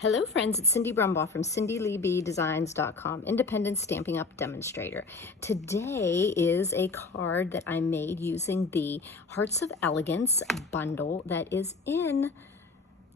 Hello friends, it's Cindy Brumbaugh from CindyLeeBDesigns.com, independent Stampin' Up demonstrator. Today is a card that I made using the Hearts of Elegance bundle that is in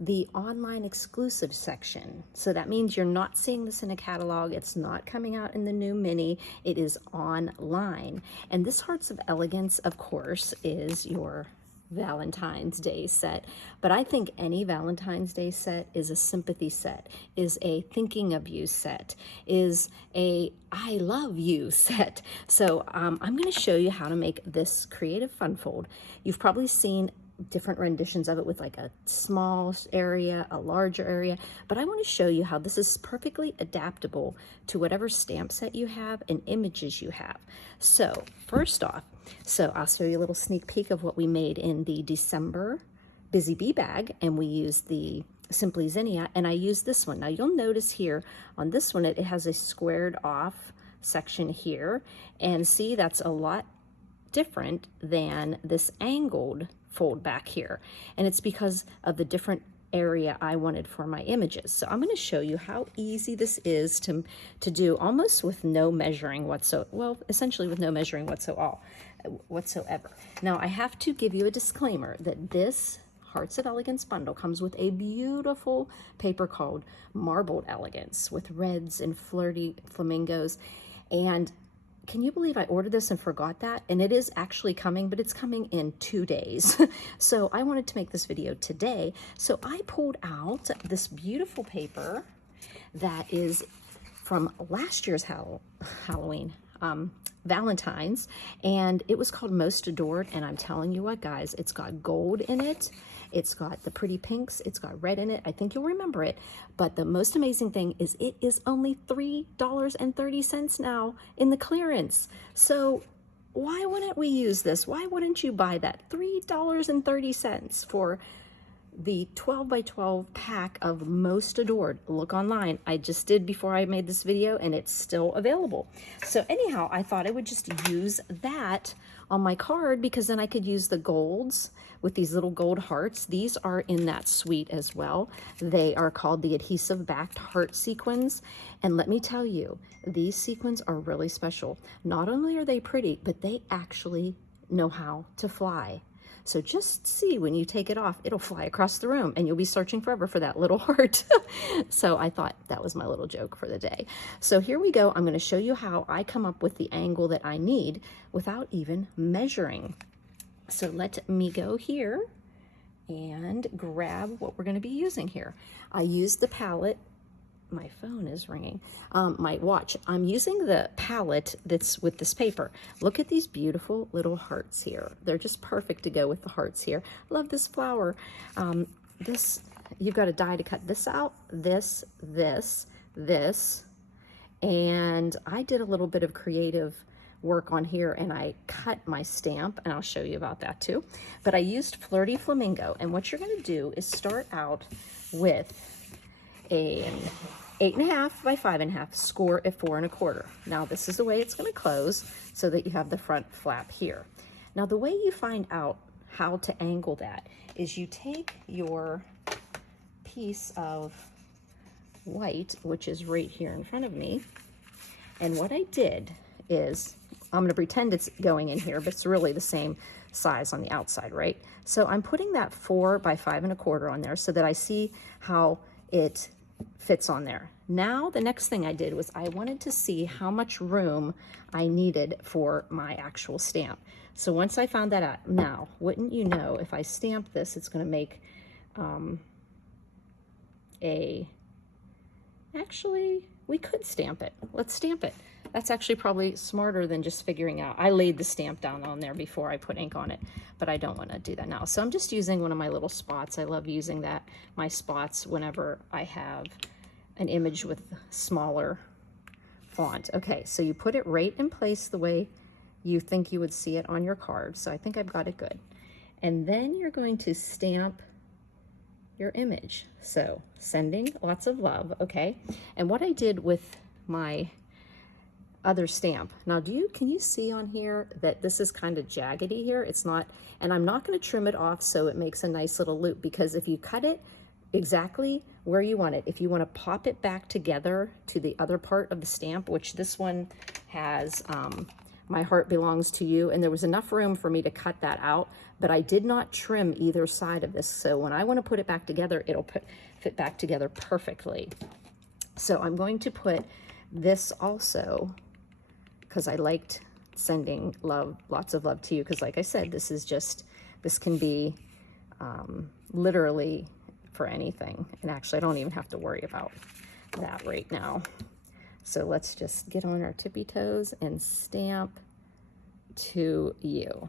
the online exclusive section. So that means you're not seeing this in a catalog. It's not coming out in the new mini. It is online. And this Hearts of Elegance, of course, is your Valentine's Day set, but I think any Valentine's Day set is a sympathy set, is a thinking of you set, is a I love you set. So I'm going to show you how to make this creative fun fold. You've probably seen different renditions of it with like a small area, a larger area, but I want to show you how this is perfectly adaptable to whatever stamp set you have and images you have. So first off, I'll show you a little sneak peek of what we made in the December Busy Bee bag, and we used the Simply Zinnia, and I used this one. Now you'll notice here on this one, it has a squared off section here, and see, that's a lot different than this angled fold back here, and it's because of the different area I wanted for my images. So I'm going to show you how easy this is to do, almost with no measuring whatsoever. Well, essentially with no measuring whatsoever. Now I have to give you a disclaimer that this Hearts of Elegance bundle comes with a beautiful paper called Marbled Elegance with reds and flirty flamingos. And can you believe I ordered this and forgot that? And it is actually coming, but it's coming in 2 days. So I wanted to make this video today. So I pulled out this beautiful paper that is from last year's Halloween, Valentine's, and it was called Most Adored. And I'm telling you what, guys, it's got gold in it. It's got the pretty pinks. It's got red in it. I think you'll remember it. But the most amazing thing is it is only $3.30 now in the clearance. So why wouldn't we use this? Why wouldn't you buy that? $3.30 for the 12 by 12 pack of Most Adored. Look online. I just did before I made this video, and it's still available. So anyhow, I thought I would just use that on my card, because then I could use the golds with these little gold hearts. These are in that suite as well. They are called the adhesive backed heart sequins. And let me tell you, these sequins are really special. Not only are they pretty, but they actually know how to fly. So just see, when you take it off, it'll fly across the room and you'll be searching forever for that little heart. So I thought that was my little joke for the day. So here we go. I'm going to show you how I come up with the angle that I need without even measuring. So let me go here and grab what we're going to be using here. I used the palette. My phone is ringing. My watch. I'm using the palette that's with this paper. Look at these beautiful little hearts here. They're just perfect to go with the hearts here. Love this flower. You've got a die to cut this out, this, and I did a little bit of creative work on here, and I cut my stamp, and I'll show you about that too. But I used Flirty Flamingo, and what you're going to do is start out with an 8.5 by 5.5, score at 4 1/4. Now this is the way it's going to close, so that you have the front flap here. Now the way you find out how to angle that is you take your piece of white, which is right here in front of me, and what I did is, I'm going to pretend it's going in here, but it's really the same size on the outside, right? So I'm putting that 4 by 5 1/4 on there so that I see how it fits on there. Now the next thing I did was I wanted to see how much room I needed for my actual stamp. So once I found that out, now wouldn't you know, if I stamp this, it's going to make actually, we could stamp it. Let's stamp it. That's actually probably smarter than just figuring out. I laid the stamp down on there before I put ink on it, but I don't want to do that now. So I'm just using one of my little spots. I love using my spots whenever I have an image with smaller font. Okay, so you put it right in place the way you think you would see it on your card. So I think I've got it good. And then you're going to stamp your image. So sending lots of love, okay? And what I did with my other stamp. Now, can you see on here that this is kind of jaggedy here? It's not, and I'm not going to trim it off so it makes a nice little loop, because if you cut it exactly where you want it. If you want to pop it back together to the other part of the stamp, which this one has My Heart Belongs to You, and there was enough room for me to cut that out, but I did not trim either side of this. So when I want to put it back together, it'll fit back together perfectly. So I'm going to put this also, because I liked sending love, lots of love to you, because like I said, this can be literally for anything. And actually, I don't even have to worry about that right now. So let's just get on our tippy toes and stamp to you.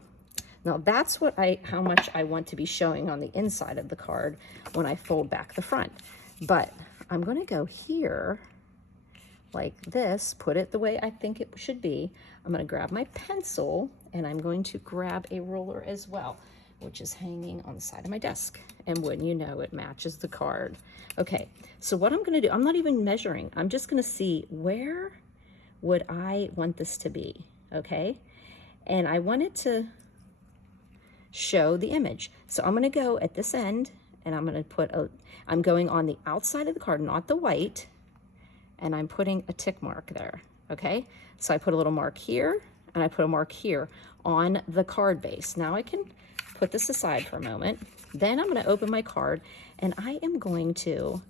Now that's how much I want to be showing on the inside of the card when I fold back the front. But I'm going to go here like this, put it the way I think it should be. I'm going to grab my pencil and I'm going to grab a ruler as well, which is hanging on the side of my desk. And wouldn't you know, it matches the card. Okay, so what I'm going to do, I'm not even measuring. I'm just going to see where would I want this to be, okay? And I want it to show the image. So I'm going to go at this end and I'm going to I'm going on the outside of the card, not the white, and I'm putting a tick mark there, okay? So I put a little mark here and I put a mark here on the card base. Now I can put this aside for a moment. Then I'm going to open my card and I am going to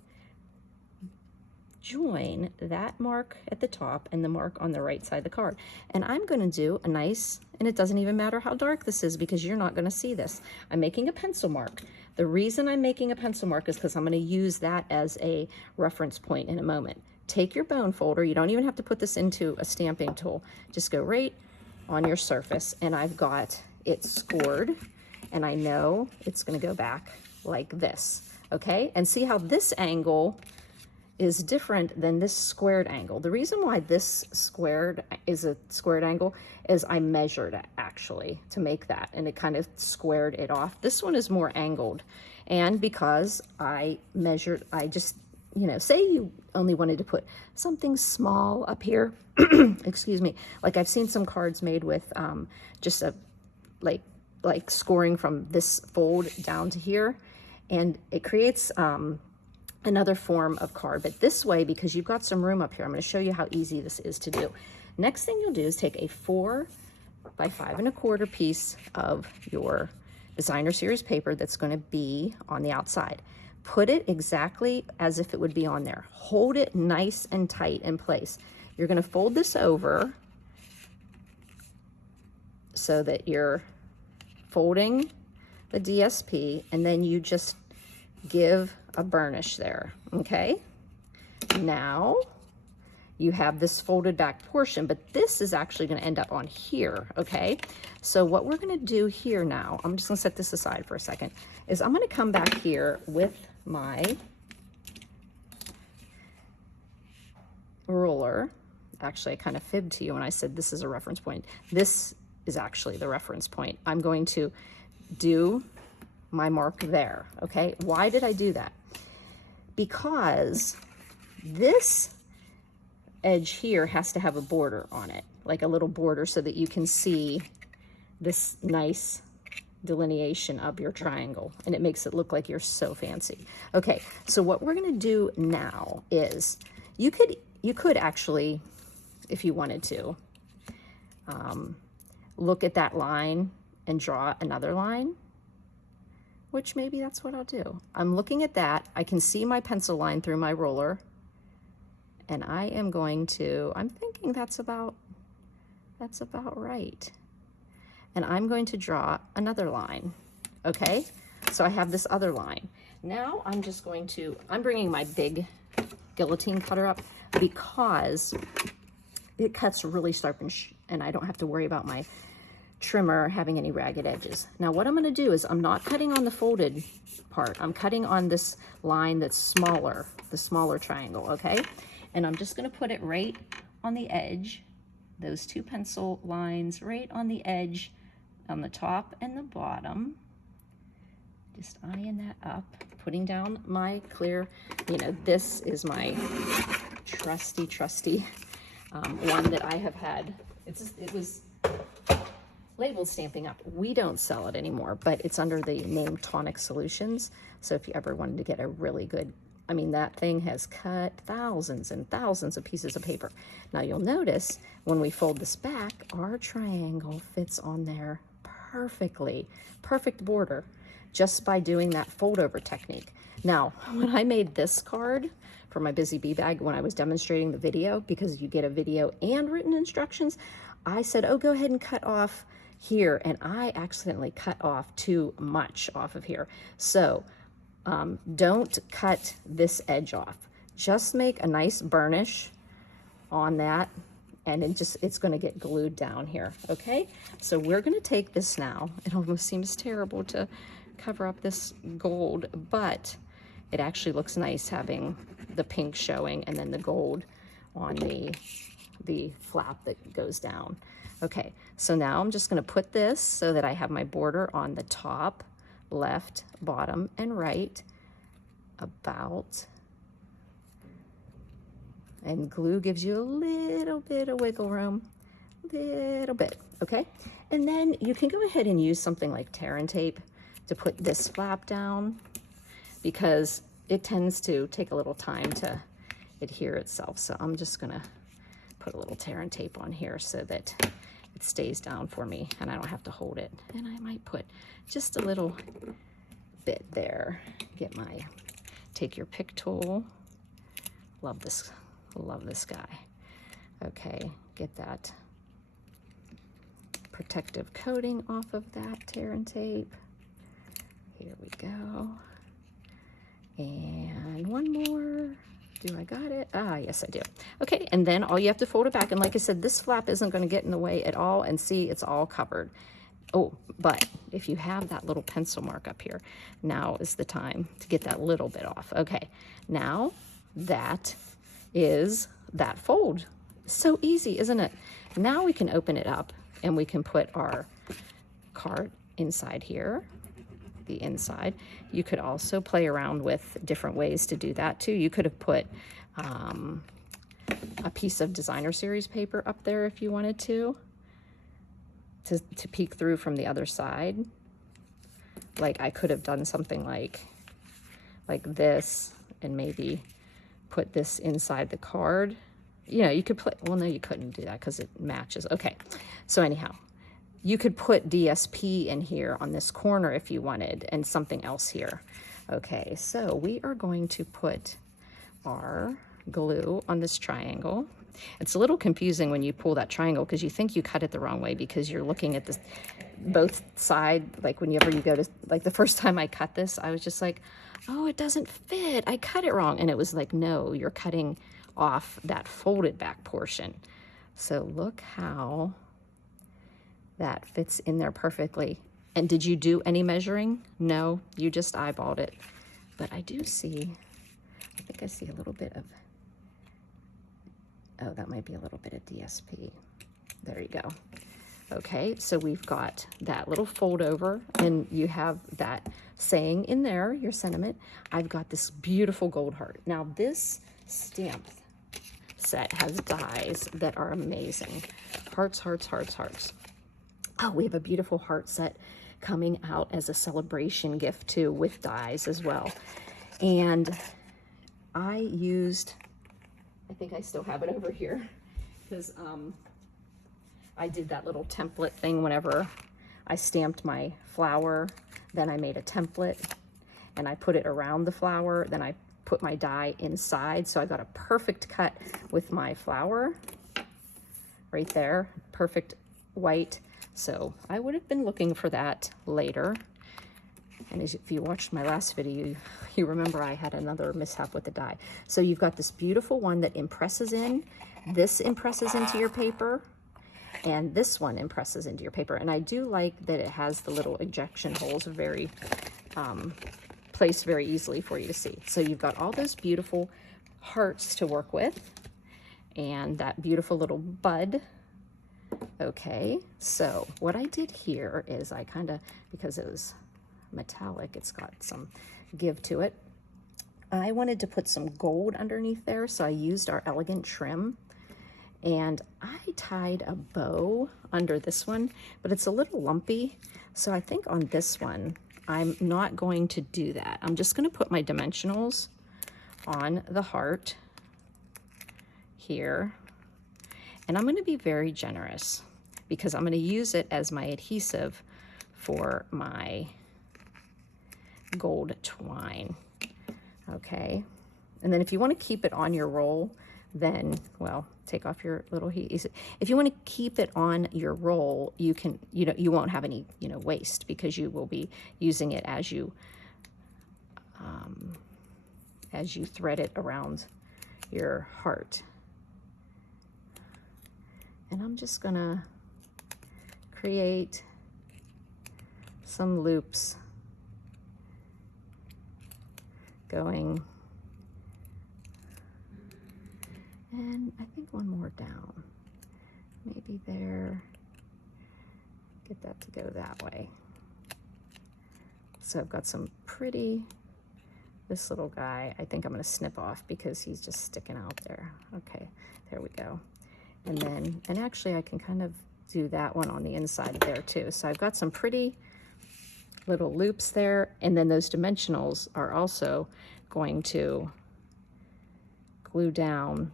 join that mark at the top and the mark on the right side of the card. And I'm going to do a nice, and it doesn't even matter how dark this is because you're not going to see this. I'm making a pencil mark. The reason I'm making a pencil mark is because I'm going to use that as a reference point in a moment. Take your bone folder. You don't even have to put this into a stamping tool. Just go right on your surface, and I've got it scored, and I know it's going to go back like this, okay? And see how this angle is different than this squared angle. The reason why this squared is a squared angle is I measured actually to make that, and it kind of squared it off. This one is more angled, and because I measured, I just, you know, say you only wanted to put something small up here, excuse me, like I've seen some cards made with just a, like scoring from this fold down to here, and it creates another form of card. But this way, because you've got some room up here, I'm going to show you how easy this is to do. Next thing you'll do is take a 4 by 5 1/4 piece of your designer series paper that's going to be on the outside. Put it exactly as if it would be on there. Hold it nice and tight in place. You're going to fold this over so that you're folding the DSP, and then you just give a burnish there, okay? Now you have this folded back portion, but this is actually going to end up on here, okay? So what we're going to do here now, I'm just going to set this aside for a second, is I'm going to come back here with my ruler. Actually, I kind of fibbed to you when I said this is a reference point. This is actually the reference point. I'm going to do my mark there, okay? Why did I do that? Because this edge here has to have a border on it, like a little border, so that you can see this nice delineation of your triangle, and it makes it look like you're so fancy. Okay, so what we're going to do now is you could actually, if you wanted to, look at that line and draw another line, which maybe that's what I'll do. I'm looking at that. I can see my pencil line through my ruler, and I am going to, I'm thinking that's about right. And I'm going to draw another line, okay? So I have this other line. Now I'm just going to, I'm bringing my big guillotine cutter up because it cuts really sharp, and I don't have to worry about my trimmer having any ragged edges. Now what I'm going to do is I'm not cutting on the folded part. I'm cutting on this line that's smaller, the smaller triangle, okay? And I'm just going to put it right on the edge, those two pencil lines right on the edge, on the top and the bottom. Just eyeing that up, putting down my clear, you know, this is my trusty one that I have had. It was labeled Stamping Up. We don't sell it anymore, but it's under the name Tonic Solutions. So if you ever wanted to get a really good, I mean, that thing has cut thousands and thousands of pieces of paper. Now you'll notice when we fold this back, our triangle fits on there perfectly, perfect border, just by doing that fold over technique. Now, when I made this card for my Busy Bee bag, when I was demonstrating the video, because you get a video and written instructions, I said, oh, go ahead and cut off here. And I accidentally cut off too much off of here. So don't cut this edge off. Just make a nice burnish on that, and it's going to get glued down here. Okay, so we're going to take this now. It almost seems terrible to cover up this gold, but it actually looks nice having the pink showing and then the gold on the flap that goes down. Okay, so now I'm just going to put this so that I have my border on the top, left, bottom, and right, about, and glue gives you a little bit of wiggle room, little bit, okay? And then you can go ahead and use something like tear and tape to put this flap down, because it tends to take a little time to adhere itself. So I'm just gonna put a little tear and tape on here so that it stays down for me and I don't have to hold it. And I might put just a little bit there. Take your pick tool. Love this guy. Okay, get that protective coating off of that tear and tape. Here we go. And one more. Do I got it? Ah, yes, I do. Okay, and then all you have to fold it back. And like I said, this flap isn't going to get in the way at all. And see, it's all covered. Oh, but if you have that little pencil mark up here, now is the time to get that little bit off. Okay, now that is that fold. So easy, isn't it? Now we can open it up and we can put our card inside here, the inside. You could also play around with different ways to do that too. You could have put a piece of designer series paper up there if you wanted to peek through from the other side. Like I could have done something like this and maybe put this inside the card. You know, you could play, well, no, you couldn't do that because it matches. Okay, so anyhow, you could put DSP in here on this corner if you wanted, and something else here. Okay, so we are going to put our glue on this triangle. It's a little confusing when you pull that triangle because you think you cut it the wrong way because you're looking at this both side. Like whenever you go to, like the first time I cut this, I was just like, oh, it doesn't fit. I cut it wrong. And it was like, no, you're cutting off that folded back portion. So look how that fits in there perfectly. And did you do any measuring? No, you just eyeballed it. But I do see, I think I see a little bit of, oh, that might be a little bit of DSP. There you go. Okay, so we've got that little fold over, and you have that saying in there, your sentiment. I've got this beautiful gold heart. Now this stamp set has dies that are amazing. Hearts, hearts, hearts, hearts. Oh, we have a beautiful heart set coming out as a celebration gift too, with dies as well. And I used, I think I still have it over here, because I did that little template thing whenever I stamped my flower. Then I made a template and I put it around the flower. Then I put my die inside. So I got a perfect cut with my flower right there, perfect white. So I would have been looking for that later. And if you watched my last video, you remember I had another mishap with the die. So you've got this beautiful one that impresses in. This impresses into your paper, and this one impresses into your paper. And I do like that it has the little ejection holes very placed very easily for you to see. So you've got all those beautiful hearts to work with, and that beautiful little bud. Okay, so what I did here is I kind of, because it was metallic, it's got some give to it. I wanted to put some gold underneath there, so I used our Elegant trim, And I tied a bow under this one, but it's a little lumpy. So I think on this one, I'm not going to do that. I'm just going to put my dimensionals on the heart here. And I'm going to be very generous because I'm going to use it as my adhesive for my gold twine. Okay. And then if you want to keep it on your roll, then, well, take off your little heat. If you want to keep it on your roll, you can, you won't have any, waste because you will be using it as you thread it around your heart. And I'm just gonna create some loops going, and I think one more down, maybe there, get that to go that way. So I've got some pretty, this little guy, I think I'm gonna snip off because he's just sticking out there. Okay, there we go. And then, and actually I can kind of do that one on the inside there too. So I've got some pretty little loops there, and then those dimensionals are also going to glue down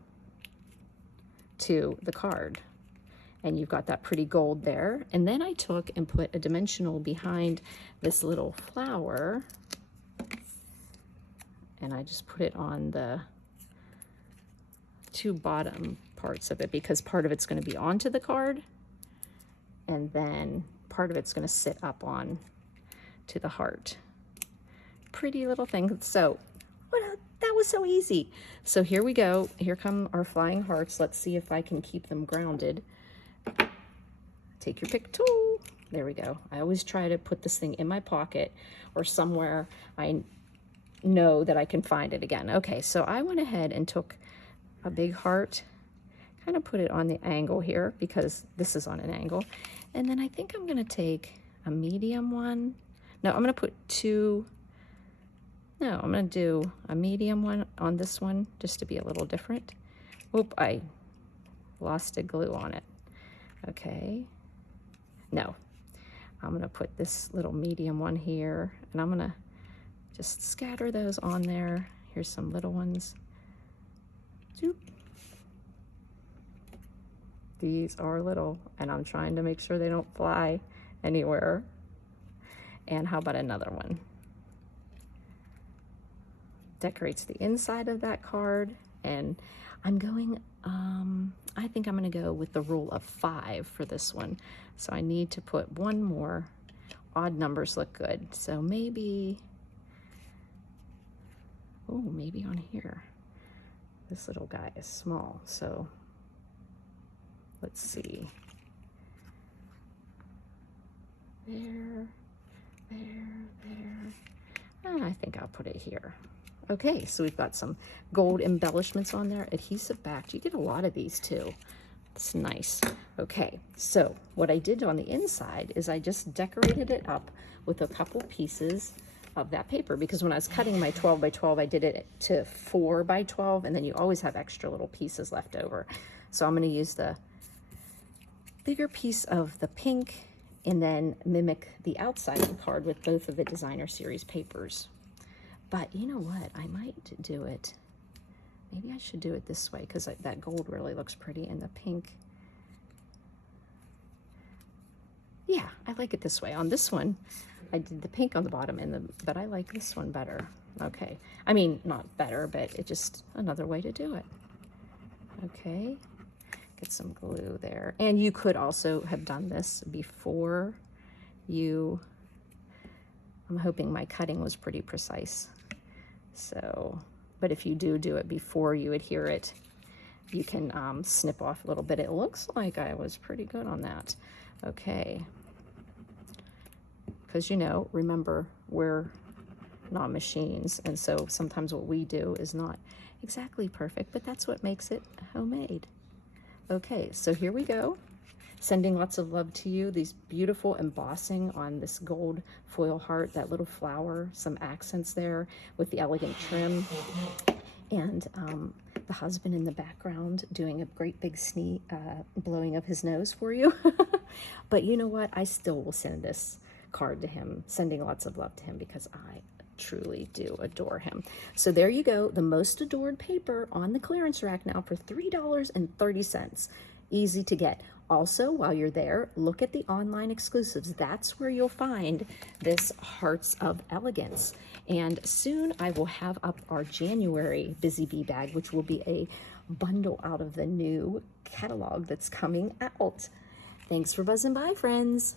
to the card. And you've got that pretty gold there. And then I took and put a dimensional behind this little flower, and I just put it on the two bottom parts of it because part of it's going to be onto the card and then part of it's going to sit up on to the heart. Pretty little thing. So that was so easy. So here we go. Here come our flying hearts. Let's see if I can keep them grounded. Take your pick tool. There we go. I always try to put this thing in my pocket or somewhere I know that I can find it again. Okay, so I went ahead and took a big heart, kind of put it on the angle here because this is on an angle. And then I think I'm gonna take a medium one. No, I'm gonna put two. No, I'm gonna do a medium one on this one just to be a little different. Oop, I lost a glue on it. Okay, no, I'm gonna put this little medium one here and I'm gonna just scatter those on there. Here's some little ones. Doop. These are little, and I'm trying to make sure they don't fly anywhere. And how about another one? Decorates the inside of that card, and I'm going, I think I'm gonna go with the rule of 5 for this one. So I need to put one more. Odd numbers look good. So maybe, oh, maybe on here. This little guy is small, so let's see. There. I think I'll put it here. Okay, so we've got some gold embellishments on there, adhesive back. You get a lot of these too. It's nice. Okay, so what I did on the inside is I just decorated it up with a couple pieces of that paper, because when I was cutting my 12 by 12, I did it to 4 by 12, and then you always have extra little pieces left over. So I'm going to use the bigger piece of the pink and then mimic the outside of the card with both of the designer series papers. But you know what? I might do it. Maybe I should do it this way because that gold really looks pretty, and the pink. Yeah, I like it this way. On this one, I did the pink on the bottom, but I like this one better. Okay, I mean, not better, but it's just another way to do it. Okay, get some glue there. And you could also have done this before you, I'm hoping my cutting was pretty precise. So, but if you do it before you adhere it, you can snip off a little bit. It looks like I was pretty good on that. Okay. Because, remember, we're not machines, and so sometimes what we do is not exactly perfect, but that's what makes it homemade. Okay, so here we go. Sending lots of love to you. These beautiful embossing on this gold foil heart, that little flower, some accents there with the elegant trim. and the husband in the background doing a great big blowing of his nose for you. But you know what? I still will send this card to him, sending lots of love to him because I truly do adore him. So there you go, the most adored paper on the clearance rack now for $3.30. Easy to get. Also, while you're there, look at the online exclusives. That's where you'll find this Hearts of Elegance. And soon I will have up our January Busy Bee bag, which will be a bundle out of the new catalog that's coming out. Thanks for buzzing by, friends.